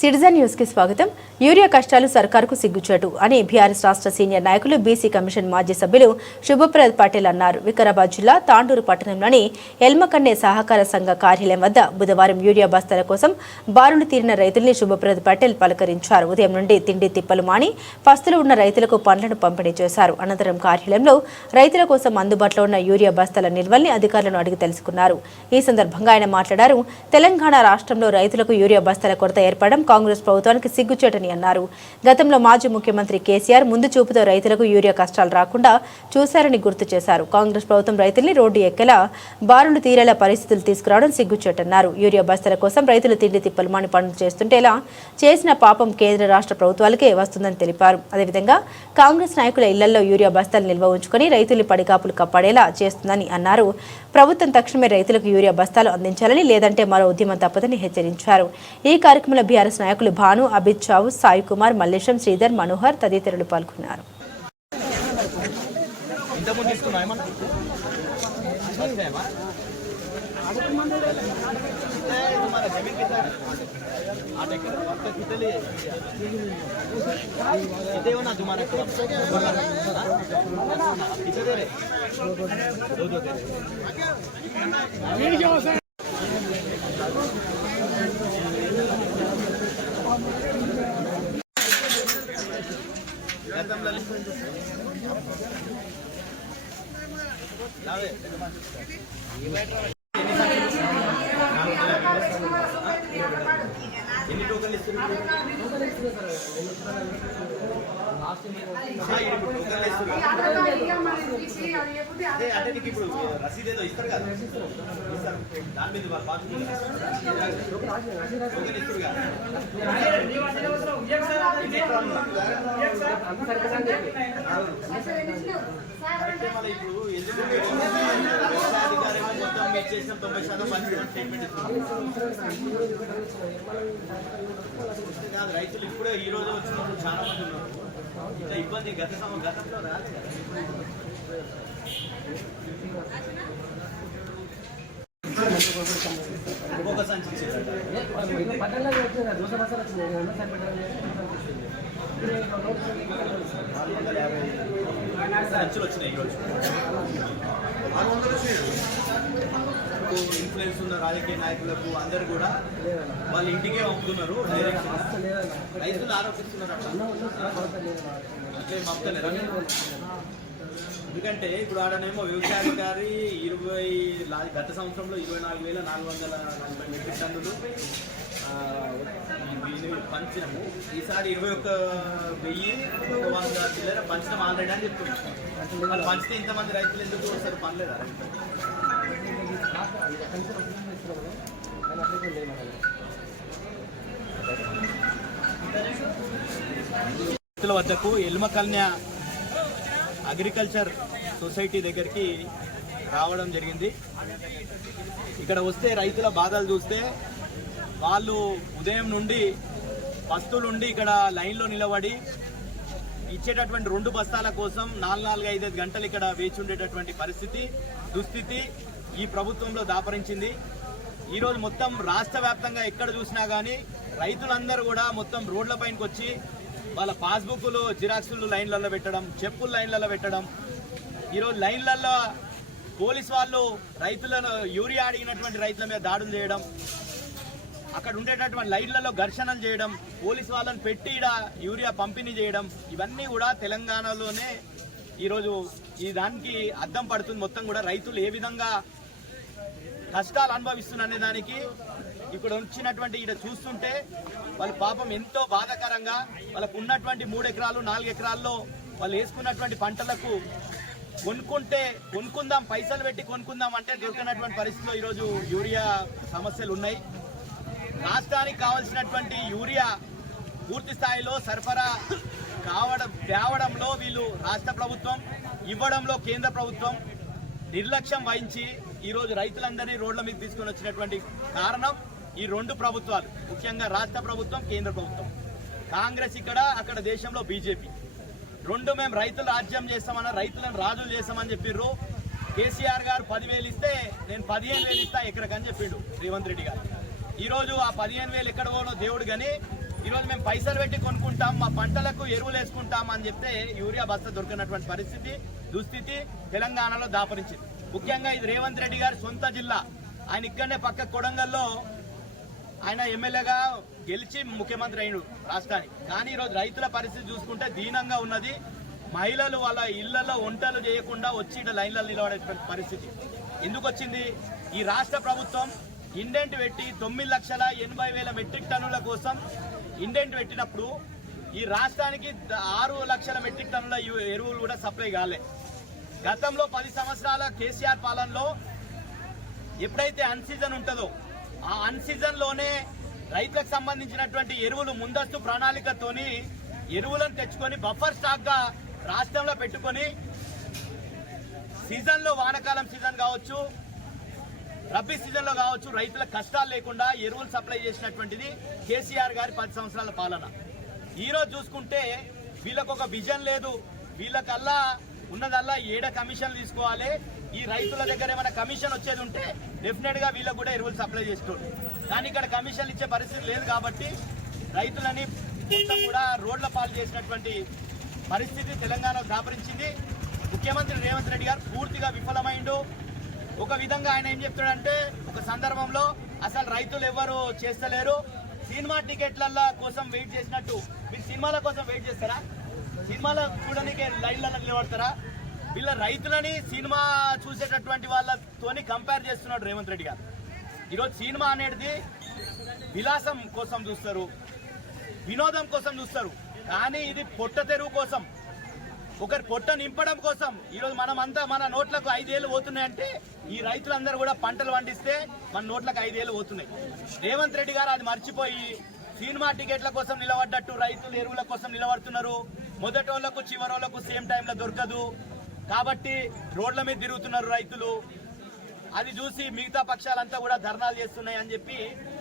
Citizen news కి స్వాగతం. Urea కష్టాలు సర్కారుకు సిగ్గుచేటు అని బీఆర్ఎస్ రాష్ట్ర సీనియర్ నాయకులు బీసీ కమిషన్ మాజీ సభ్యులు శుభప్రద్ పటేల్ అన్నారు. వికారాబాద్ జిల్లా తాండూరు పట్టణంలోని ఎల్మకన్నే సహకార సంఘ కార్యాలయం వద్ద బుధవారం యూరియా బస్తాల కోసం బారులు తీరిన రైతుల్ని శుభప్రద్ పటేల్ పలకరించారు. ఉదయం నుండి తిండి తిప్పలు మాని పస్తులు ఉన్న రైతులకు పండ్లను పంపిణీ చేశారు. అనంతరం కార్యాలయంలో రైతుల కోసం అందుబాటులో ఉన్న యూరియా బస్తాల నిల్వల్ని అధికారులను అడిగి తెలుసుకున్నారు. ఈ సందర్భంగా ఆయన మాట్లాడారు. తెలంగాణ రాష్ట్రంలో రైతులకు యూరియా బస్తాల కొరత ఏర్పడడం కాంగ్రెస్ ప్రభుత్వానికి సిగ్గుచేటని అన్నారు. గతంలో మాజీ ముఖ్యమంత్రి కేసీఆర్ ముందు చూపుతో రైతులకు యూరియా కష్టాలు రాకుండా చూశారని గుర్తు చేశారు. కాంగ్రెస్ ప్రభుత్వం రైతుల్ని రోడ్డు ఎక్కేలా బారులు తీరేలా పరిస్థితులు తీసుకురావడం సిగ్గుచేటన్నారు. యూరియా బస్తాల కోసం రైతులు తిండి తిప్పలు మాని పనులు చేస్తుంటేలా చేసిన పాపం కేంద్ర రాష్ట్ర ప్రభుత్వాలకే వస్తుందని తెలిపారు. అదేవిధంగా కాంగ్రెస్ నాయకుల ఇళ్లలో యూరియా బస్తాలు నిల్వ ఉంచుకొని రైతుల్ని పడికాపులు కప్పాడేలా చేస్తుందని అన్నారు. ప్రభుత్వం తక్షణమే రైతులకు యూరియా బస్తాలు అందించాలని, లేదంటే మరో ఉద్యమం తప్పదని హెచ్చరించారు. ఈ కార్యక్రమంలో బీఆర్ఎస్ నాయకులు భాను, అభిత్ చావు, సాయి కుమార్, మల్లేశం, శ్రీధర్, మనోహర్ తదితరులు పాల్గొన్నారు. ఎన్ని టోకన్లు ఇస్తున్నారు? అంటే నీకు ఇప్పుడు రసీదు ఏదో ఇస్తారు కదా, ఇస్తారు దాని మీద టోకన్ ఇస్తారు కదా. మళ్ళీ ఇప్పుడు అధికారేమో మొత్తం మీరు చేసిన 90% మంది స్టేట్మెంట్ ఇస్తున్నారు కాదు. రైతులు ఇప్పుడే ఈ రోజు వచ్చిన వాళ్ళు చాలా మంది ఉన్నారు. ఇంత ఇబ్బంది గతంలో రాలేదు కదా. ఒక్కొక్క సంచి సంచులు వచ్చినాయి ఈరోజు. 600 వచ్చినాయి. ఇన్ఫ్లుయెన్స్ ఉన్న రాజకీయ నాయకులకు అందరు కూడా వాళ్ళ ఇంటికే పంపుతున్నారు. రైతులు ఆరోపిస్తున్నారు. అట్లే పంపుతలేరా? ఎందుకంటే ఇప్పుడు ఆడనేమో వ్యవసాయాధికారి గత సంవత్సరంలో 24,440 మెట్రిక్ టన్నులు పంచినము. ఈసారి 21,100 చిల్లర పంచడం ఆల్రెడీ అని చెప్తున్నాం. వాళ్ళు పంచితే ఇంతమంది రైతులు ఎందుకు వస్తారు? పనిలేదా? రైతుల వద్దకు ఎల్మకన్య అగ్రికల్చర్ సొసైటీ దగ్గరికి రావడం జరిగింది. ఇక్కడ వస్తే రైతుల బాధలు చూస్తే వాళ్ళు ఉదయం నుండి పస్తులుండి ఇక్కడ లైన్లో నిలబడి ఇచ్చేటటువంటి 2 బస్తాల కోసం 4-5 గంటలు ఇక్కడ వేచి ఉండేటటువంటి దుస్థితి ఈ ప్రభుత్వంలో దాపరించింది. ఈరోజు మొత్తం రాష్ట్ర వ్యాప్తంగా ఎక్కడ చూసినా కానీ రైతులందరూ కూడా మొత్తం రోడ్లపైనకి వచ్చి వాళ్ళ పాస్బుక్లు జిరాక్సులు లైన్లలో పెట్టడం, చెప్పులు లైన్లలో పెట్టడం. ఈరోజు లైన్లలో పోలీసు వాళ్ళు రైతులను యూరియా అడిగినటువంటి రైతుల మీద దాడులు చేయడం, అక్కడ ఉండేటటువంటి లైన్లలో ఘర్షణలు చేయడం, పోలీసు వాళ్ళని పెట్టి యూరియా పంపిణీ చేయడం, ఇవన్నీ కూడా తెలంగాణలోనే ఈరోజు ఈ దానికి అద్దం పడుతుంది. మొత్తం కూడా రైతులు ఏ విధంగా కష్టాలు అనుభవిస్తున్ననే దానికి ఇక్కడ వచ్చినటువంటి ఇక్కడ చూస్తుంటే వాళ్ళ పాపం ఎంతో బాధాకరంగా వాళ్ళకు ఉన్నటువంటి 3 ఎకరాలు 4 ఎకరాల్లో వాళ్ళు వేసుకున్నటువంటి పంటలకు కొనుక్కుందాం, పైసలు పెట్టి కొనుక్కుందాం అంటే దొరికినటువంటి పరిస్థితిలో ఈరోజు యూరియా సమస్యలు ఉన్నాయి. రాష్ట్రానికి కావాల్సినటువంటి యూరియా పూర్తి స్థాయిలో సరఫరా తేవడంలో వీళ్ళు రాష్ట్ర ప్రభుత్వం, ఇవ్వడంలో కేంద్ర ప్రభుత్వం నిర్లక్ష్యం వహించి ఈరోజు రైతులందరినీ రోడ్ల మీద తీసుకొని వచ్చినటువంటి కారణం ఈ 2 ప్రభుత్వాలు, ముఖ్యంగా రాష్ట్ర ప్రభుత్వం, కేంద్ర ప్రభుత్వం. కాంగ్రెస్ ఇక్కడ, అక్కడ దేశంలో బీజేపీ. 2 మేము రైతులు రాజ్యం చేస్తామన్నా, రైతులను రాజులు చేస్తామని చెప్పిర్రు. కేసీఆర్ గారు 10,000 ఇస్తే నేను 15,000 ఇస్తా ఎకరకని చెప్పిండు రేవంత్ రెడ్డి గారు. ఈరోజు ఆ 15,000 ఎక్కడ పోనో దేవుడు కానీ ఈరోజు మేము పైసలు పెట్టి కొనుక్కుంటాం, మా పంటలకు ఎరువులు వేసుకుంటాం అని చెప్తే యూరియా బస్తా దొరికినటువంటి పరిస్థితి దుస్థితి తెలంగాణలో దాపరించింది. ముఖ్యంగా ఇది రేవంత్ రెడ్డి గారి సొంత జిల్లా. ఆయన ఇక్కడనే పక్క కొడంగల్లో ఆయన ఎమ్మెల్యేగా గెలిచి ముఖ్యమంత్రి అయినాడు రాష్ట్రానికి. కానీ ఈరోజు రైతుల పరిస్థితి చూసుకుంటే దీనంగా ఉన్నది. మహిళలు వాళ్ళ ఇళ్లలో వంటలు చేయకుండా వచ్చి లైన్లలో నిలబడే పరిస్థితి ఎందుకు వచ్చింది? ఈ రాష్ట్ర ప్రభుత్వం ఇండెంట్ పెట్టి 9,80,000 మెట్రిక్ టన్నుల కోసం ఇండెంట్ పెట్టినప్పుడు ఈ రాష్ట్రానికి 6 లక్షల మెట్రిక్ టన్నుల ఎరువులు కూడా సప్లై కాలే. గతంలో 10 సంవత్సరాల కేసీఆర్ పాలనలో ఎప్పుడైతే అన్సీజన్ ఉంటుందో ఆ అన్సీజన్ లోనే రైతులకు సంబంధించినటువంటి ఎరువులు ముందస్తు ప్రణాళికతోని ఎరువులను తెచ్చుకొని బఫర్ స్టాక్ గా రాష్ట్రంలో పెట్టుకొని సీజన్ లో వానాకాలం సీజన్ కావచ్చు, రబీ సీజన్ లో కావచ్చు, రైతుల కష్టాలు లేకుండా ఎరువులు సప్లై చేసినటువంటిది కేసీఆర్ గారి 10 సంవత్సరాల పాలన. ఈ రోజు చూసుకుంటే వీళ్ళకు ఒక విజన్ లేదు. వీళ్ళకల్లా ఉన్నదల్లా 7 కమిషన్లు తీసుకోవాలి. ఈ రైతుల దగ్గర ఏమైనా కమిషన్ వచ్చేది ఉంటే డెఫినెట్ గా వీళ్ళకు కూడా ఎరువులు సప్లై చేస్తుంది. కానీ ఇక్కడ కమిషన్లు ఇచ్చే పరిస్థితి లేదు కాబట్టి రైతులని మొత్తం కూడా రోడ్ల పాలు చేసినటువంటి పరిస్థితి తెలంగాణలో దాపరించింది. ముఖ్యమంత్రి రేవంత్ రెడ్డి గారు పూర్తిగా విఫలమైండు. ఒక విధంగా ఆయన ఏం చెప్తాడంటే, ఒక సందర్భంలో అసలు రైతులు ఎవరు చేస్తలేరు, సినిమా టికెట్ల కోసం వెయిట్ చేసినట్టు. మీరు సినిమాల కోసం వెయిట్ చేస్తారా? సినిమాల చూడడానికి లైన్లలో నిలబడతారా? వీళ్ళ రైతులని సినిమా చూసేటటువంటి వాళ్ళతోని కంపేర్ చేస్తున్నాడు రేవంత్ రెడ్డి గారు. ఈరోజు సినిమా అనేది విలాసం కోసం చూస్తారు, వినోదం కోసం చూస్తారు. కానీ ఇది పొట్ట తెరువు కోసం, ఒకరి పొట్ట నింపడం కోసం. ఈరోజు మనమంతా మన నోట్లకు 5 ఏళ్ళు పోతున్నాయంటే ఈ రైతులందరూ కూడా పంటలు పండిస్తే మన నోట్లకు 5 ఏళ్ళు పోతున్నాయి. రేవంత్ రెడ్డి గారు అది మర్చిపోయి సినిమా టికెట్ల కోసం నిలబడ్డట్టు రైతులు ఎరువుల కోసం నిలబడుతున్నారు. మొదటోళ్లకు చివరోళ్లకు సేమ్ టైంలో దొరకదు కాబట్టి రోడ్ల మీద తిరుగుతున్నారు రైతులు. అది చూసి మిగతా పక్షాలంతా కూడా ధర్నాలు చేస్తున్నాయి అని చెప్పి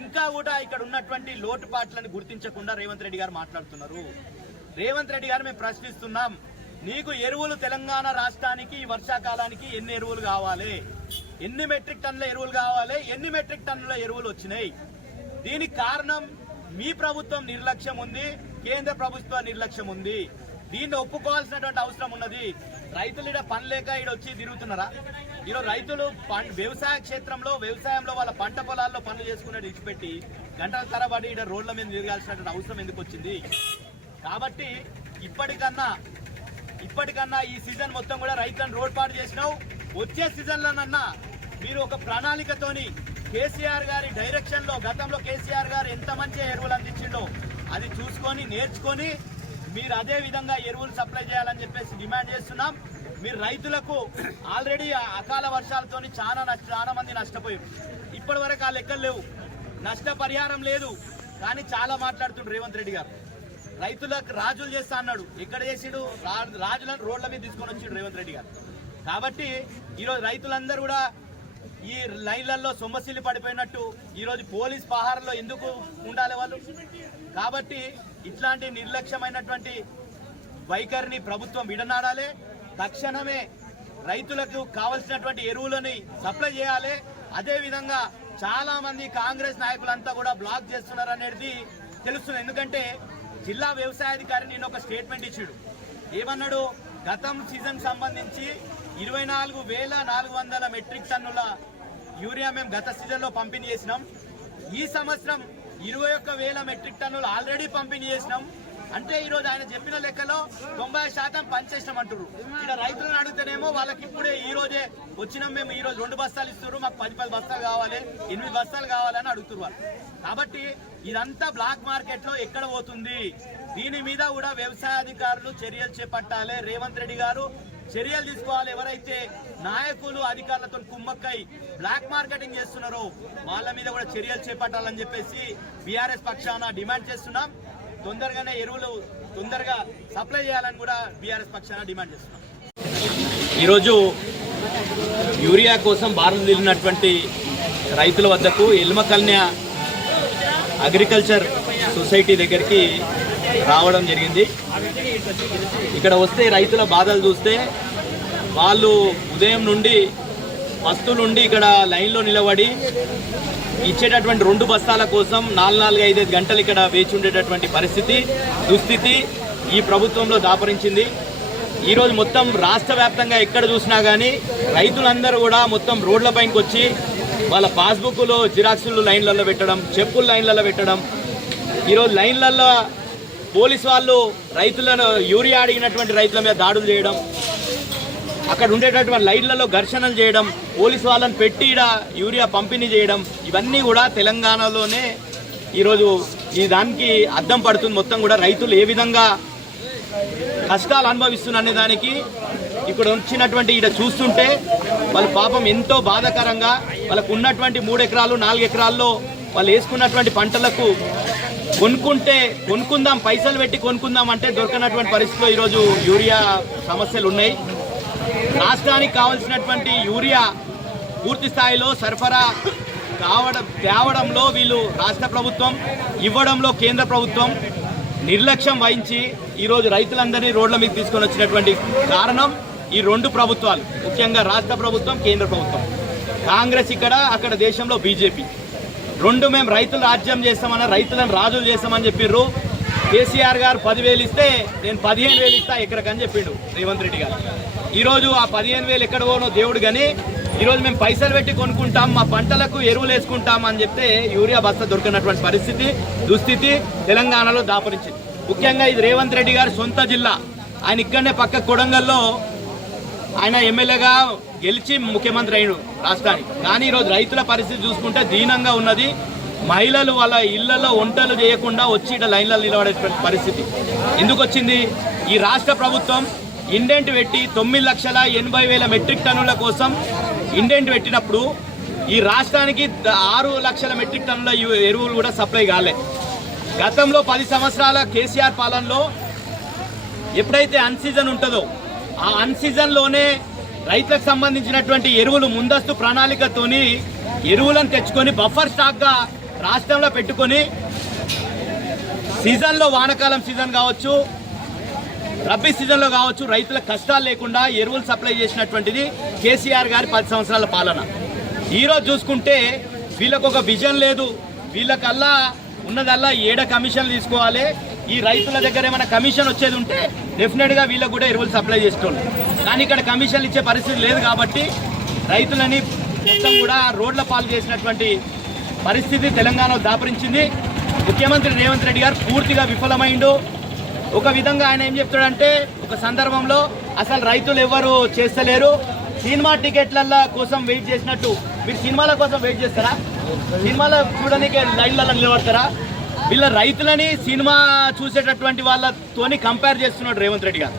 ఇంకా కూడా ఇక్కడ ఉన్నటువంటి లోటుపాట్లను గుర్తించకుండా రేవంత్ రెడ్డి గారు మాట్లాడుతున్నారు. రేవంత్ రెడ్డి గారు మేము ప్రశ్నిస్తున్నాం, నీకు ఎరువులు తెలంగాణ రాష్ట్రానికి ఈ వర్షాకాలానికి ఎన్ని ఎరువులు కావాలి, ఎన్ని మెట్రిక్ టన్నుల ఎరువులు కావాలి, ఎన్ని మెట్రిక్ టన్నుల ఎరువులు వచ్చినాయి? దీనికి కారణం మీ ప్రభుత్వం నిర్లక్ష్యం ఉంది, కేంద్ర ప్రభుత్వ నిర్లక్ష్యం ఉంది. దీన్ని ఒప్పుకోవాల్సినటువంటి అవసరం ఉన్నది. రైతులు ఇక్కడ పని లేక ఇక్కడ వచ్చి తిరుగుతున్నారా? ఈరోజు రైతులు వ్యవసాయ క్షేత్రంలో వ్యవసాయంలో వాళ్ళ పంట పొలాల్లో పనులు చేసుకునేది ఇచ్చిపెట్టి గంటల తరబడి ఇక్కడ రోడ్ల మీద తిరగాల్సినటువంటి అవసరం ఎందుకు వచ్చింది? కాబట్టి ఇప్పటికన్నా ఈ సీజన్ మొత్తం కూడా రైతులను రోడ్ పాటు చేసినావు. వచ్చే సీజన్లోనన్నా మీరు ఒక ప్రణాళికతోని కేసీఆర్ గారి డైరెక్షన్ లో, గతంలో కేసీఆర్ గారు ఎంత మంచి ఎరువులు అందించిండో అది చూసుకొని నేర్చుకొని మీరు అదే విధంగా ఎరువులు సప్లై చేయాలని చెప్పేసి డిమాండ్ చేస్తున్నాం. మీరు రైతులకు ఆల్రెడీ అకాల వర్షాలతోని చాలా మంది నష్టపోయారు. ఇప్పటి వరకు ఆ లెక్కలు లేవు, నష్టపరిహారం లేదు. కానీ చాలా మాట్లాడుతుండ్రు రేవంత్ రెడ్డి గారు. రైతులకు రాజులు చేస్తా అన్నాడు, ఎక్కడ చేసిడు? రాజులను రోడ్ల మీద తీసుకొని వచ్చిండు రేవంత్ రెడ్డి గారు. కాబట్టి ఈరోజు రైతులందరూ కూడా ఈ లైన్లలో సొమ్మసిల్లి పడిపోయినట్టు ఈరోజు పోలీస్ పహారంలో ఎందుకు ఉండాలి వాళ్ళు? కాబట్టి ఇట్లాంటి నిర్లక్ష్యమైనటువంటి వైఖరిని ప్రభుత్వం విడనాడాలి. తక్షణమే రైతులకు కావలసినటువంటి ఎరువులని సప్లై చేయాలి. అదేవిధంగా చాలా మంది కాంగ్రెస్ నాయకులంతా కూడా బ్లాక్ చేస్తున్నారు అనేది తెలుస్తుంది. ఎందుకంటే జిల్లా వ్యవసాయాధికారి నేను ఒక స్టేట్మెంట్ ఇచ్చాడు. ఏమన్నాడు? గతం సీజన్ సంబంధించి 24,400 మెట్రిక్ టన్నుల యూరియా మేము గత సీజన్లో పంపిణీ చేసినాం. ఈ సంవత్సరం 21,000 మెట్రిక్ టన్నులు ఆల్రెడీ పంపిణీ చేసినాం. అంటే ఈరోజు ఆయన చెప్పిన లెక్కలో 90% పనిచేసినాం అంటారు. ఇక్కడ రైతులను అడిగితేనేమో వాళ్ళకి ఇప్పుడే ఈ రోజే వచ్చినాం, మేము ఈ రోజు 2 బస్తాలు ఇస్తున్నారు, మాకు 10 బస్తాలు కావాలి, 8 బస్తాలు కావాలని అడుగుతున్నారు వాళ్ళు. కాబట్టి ఇదంతా బ్లాక్ మార్కెట్ లో ఎక్కడ పోతుంది? దీని మీద కూడా వ్యవసాయాధికారులు చర్యలు చేపట్టాలి. రేవంత్ రెడ్డి గారు చర్యలు తీసుకోవాలి. ఎవరైతే నాయకులు అధికారులతో కుమ్మక్కై బ్లాక్ మార్కెటింగ్ చేస్తున్నారో వాళ్ళ మీద కూడా చర్యలు చేపట్టాలని చెప్పేసి బీఆర్ఎస్ పక్షాన డిమాండ్ చేస్తున్నాం. తొందరగానే ఎరువులు తొందరగా సప్లై చేయాలని కూడా బీఆర్ఎస్ పక్షాన డిమాండ్ చేస్తున్నాం. ఈరోజు యూరియా కోసం బారులు తీరినటువంటి రైతుల వద్దకు ఎల్మకల్న్య అగ్రికల్చర్ సొసైటీ దగ్గరికి రావడం జరిగింది. ఇక్కడ వస్తే రైతుల బాధలు చూస్తే వాళ్ళు ఉదయం నుండి పస్తులుండి ఇక్కడ లైన్లో నిలబడి ఇచ్చేటటువంటి 2 బస్తాల కోసం 4-5 గంటలు ఇక్కడ వేచి ఉండేటటువంటి పరిస్థితి దుస్థితి ఈ ప్రభుత్వంలో దాపరించింది. ఈరోజు మొత్తం రాష్ట్ర వ్యాప్తంగా ఎక్కడ చూసినా కానీ రైతులందరూ కూడా మొత్తం రోడ్లపైకి వచ్చి వాళ్ళ పాస్బుక్లో జిరాక్సులు లైన్లలో పెట్టడం, చెప్పులు లైన్లలో పెట్టడం, ఈరోజు లైన్లలో పోలీసు వాళ్ళు రైతులను యూరియా అడిగినటువంటి రైతుల మీద దాడులు చేయడం, అక్కడ ఉండేటటువంటి లైన్లలో ఘర్షణలు చేయడం, పోలీసు వాళ్ళని పెట్టి యూరియా పంపిణీ చేయడం, ఇవన్నీ కూడా తెలంగాణలోనే ఈరోజు ఈ దానికి అద్దం పడుతుంది. మొత్తం కూడా రైతులు ఏ విధంగా కష్టాలు అనుభవిస్తున్న దానికి ఇక్కడ వచ్చినటువంటి ఇక్కడ చూస్తుంటే వాళ్ళ పాపం ఎంతో బాధాకరంగా వాళ్ళకు ఉన్నటువంటి 3 ఎకరాలు 4 ఎకరాల్లో వాళ్ళు వేసుకున్నటువంటి పంటలకు కొనుక్కుందాం పైసలు పెట్టి కొనుక్కుందాం అంటే దొరకనటువంటి పరిస్థితిలో ఈరోజు యూరియా సమస్యలు ఉన్నాయి. రాష్ట్రానికి కావాల్సినటువంటి యూరియా పూర్తి స్థాయిలో సరఫరా తేవడంలో వీళ్ళు రాష్ట్ర ప్రభుత్వం, ఇవ్వడంలో కేంద్ర ప్రభుత్వం నిర్లక్ష్యం వహించి ఈరోజు రైతులందరినీ రోడ్ల మీద తీసుకొని వచ్చినటువంటి కారణం ఈ 2 ప్రభుత్వాలు, ముఖ్యంగా రాష్ట్ర ప్రభుత్వం, కేంద్ర ప్రభుత్వం. కాంగ్రెస్ ఇక్కడ, అక్కడ దేశంలో బీజేపీ. 2 మేము రైతులు రాజ్యం చేస్తామని, రైతులను రాజులు చేస్తామని చెప్పిర్రు. కేసీఆర్ గారు 10,000 ఇస్తే నేను 15,000 ఇస్తా ఎకరకని చెప్పిండు రేవంత్ రెడ్డి గారు. ఈరోజు ఆ 15,000 ఎక్కడ పోనో దేవుడు కానీ ఈరోజు మేము పైసలు పెట్టి కొనుక్కుంటాం, మా పంటలకు ఎరువులు వేసుకుంటాం అని చెప్తే యూరియా బస్తా దొరికినటువంటి పరిస్థితి దుస్థితి తెలంగాణలో దాపరించింది. ముఖ్యంగా ఇది రేవంత్ రెడ్డి గారి సొంత జిల్లా. ఆయన ఇక్కడనే పక్క కొడంగల్లో ఆయన ఎమ్మెల్యేగా గెలిచి ముఖ్యమంత్రి అయిన రాష్ట్రానికి. కానీ ఈరోజు రైతుల పరిస్థితి చూసుకుంటే దీనంగా ఉన్నది. మహిళలు వాళ్ళ ఇళ్లలో వంటలు చేయకుండా వచ్చి ఇట్లా లైన్లలో నిలబడేటువంటి పరిస్థితి ఎందుకు వచ్చింది? ఈ రాష్ట్ర ప్రభుత్వం ఇండెంట్ పెట్టి 9,80,000 మెట్రిక్ టన్నుల కోసం ఇండెంట్ పెట్టినప్పుడు ఈ రాష్ట్రానికి 6 లక్షల మెట్రిక్ టన్నుల ఎరువులు కూడా సప్లై కాలే. గతంలో 10 సంవత్సరాల కేసీఆర్ పాలనలో ఎప్పుడైతే అన్సీజన్ ఉంటుందో ఆ అన్సీజన్లోనే రైతులకు సంబంధించినటువంటి ఎరువులు ముందస్తు ప్రణాళికతోని ఎరువులను తెచ్చుకొని బఫర్ స్టాక్గా రాష్ట్రంలో పెట్టుకొని సీజన్లో వానాకాలం సీజన్ కావచ్చు, రబ్బీ సీజన్లో కావచ్చు, రైతుల కష్టాలు లేకుండా ఎరువులు సప్లై చేసినటువంటిది కేసీఆర్ గారి 10 సంవత్సరాల పాలన. ఈరోజు చూసుకుంటే వీళ్ళకు ఒక విజన్ లేదు. వీళ్ళకల్లా ఉన్నదల్లా 7 కమిషన్లు తీసుకోవాలి. ఈ రైతుల దగ్గర ఏమైనా కమిషన్ వచ్చేది ఉంటే డెఫినెట్గా వీళ్ళకు కూడా ఎరువులు సప్లై చేసేటోళ్ళు. కానీ ఇక్కడ కమిషన్లు ఇచ్చే పరిస్థితి లేదు కాబట్టి రైతులని మొత్తం కూడా రోడ్ల పాలు చేసినటువంటి పరిస్థితి తెలంగాణలో దాపరించింది. ముఖ్యమంత్రి రేవంత్ రెడ్డి గారు పూర్తిగా విఫలమైండు. ఒక విధంగా ఆయన ఏం చెప్తాడంటే ఒక సందర్భంలో అసలు రైతులు ఎవరు చేస్తలేరు, సినిమా టికెట్ల కోసం వెయిట్ చేసినట్టు. మీరు సినిమాల కోసం వెయిట్ చేస్తారా? సినిమాలో చూడడానికి లైన్లలో నిలబడతారా? వీళ్ళ రైతులని సినిమా చూసేటటువంటి వాళ్ళతోని కంపేర్ చేస్తున్నాడు రేవంత్ రెడ్డి గారు.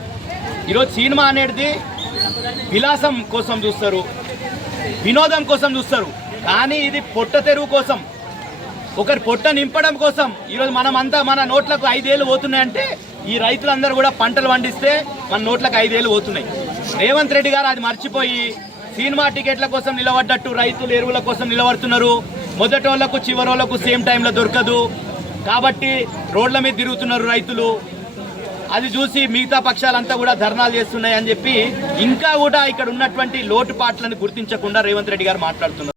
ఈరోజు సినిమా అనేది విలాసం కోసం చూస్తారు, వినోదం కోసం చూస్తారు. కానీ ఇది పొట్ట తెరువు కోసం, ఒకరి పొట్ట నింపడం కోసం. ఈరోజు మనమంతా మన నోట్లకు 5 ఏళ్ళు పోతున్నాయంటే ఈ రైతులందరూ కూడా పంటలు పండిస్తే మన నోట్లకు 5 ఏళ్ళు పోతున్నాయి. రేవంత్ రెడ్డి గారు అది మర్చిపోయి సినిమా టికెట్ల కోసం నిలబడ్డట్టు రైతులు ఎరువుల కోసం నిలబడుతున్నారు. మొదటోళ్లకు చివరోళ్లకు సేమ్ టైంలో దొరకదు కాబట్టి రోడ్ల మీద తిరుగుతున్నారు రైతులు. అది చూసి మిగతా పక్షాలంతా కూడా ధర్నాలు చేస్తున్నాయి అని చెప్పి ఇంకా కూడా ఇక్కడ ఉన్నటువంటి లోటుపాట్లను గుర్తించకుండా రేవంత్ రెడ్డి గారు మాట్లాడుతున్నారు.